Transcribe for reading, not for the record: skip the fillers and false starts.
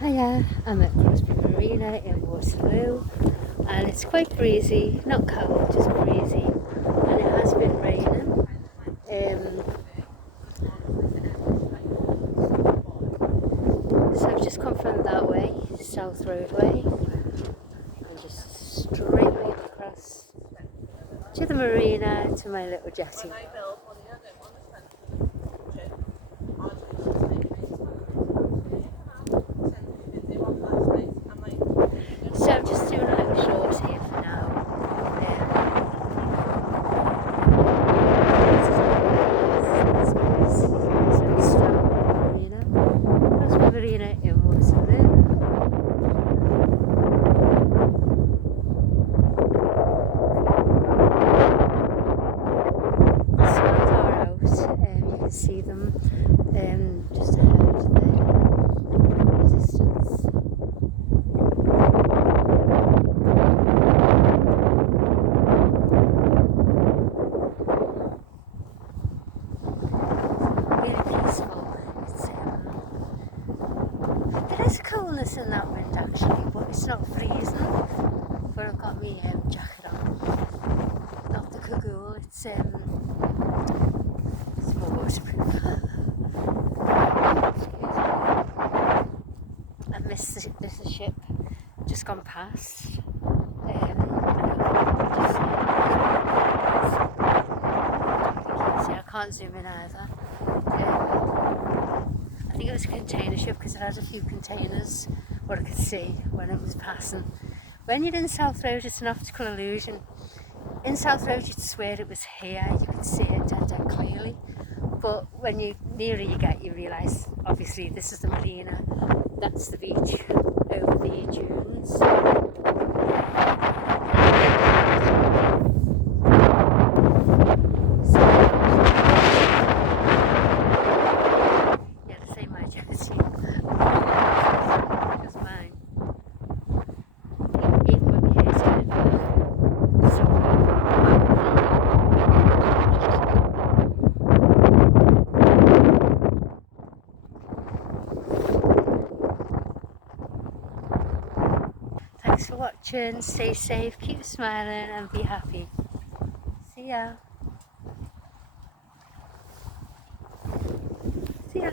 Hiya, I'm at Crosby Marina in Waterloo and it's quite breezy, not cold, just breezy, and it has been raining. So I've just come from that way, South Roadway, and just straightly across to the marina to my little jetty. So I'm just doing a little short here for now. Crosby Marina in Waterloo. The swans are out, you can see them just ahead there in the distance. Really peaceful. There is a coolness in that wind actually, but it's not freezing. But I've got my jacket on. Not the cagoule, it's more waterproof. Excuse me. I've missed there's a ship just gone past. I can't zoom in either. I think it was a container ship because it had a few containers, what I could see when it was passing. When you're in South Road, it's an optical illusion. In South Road, you'd swear it was here, you could see it dead clearly. But when you nearer you get, you realise, obviously, this is the marina, that's the beach over the dunes. Thanks for watching, stay safe, keep smiling and be happy. See ya. See ya.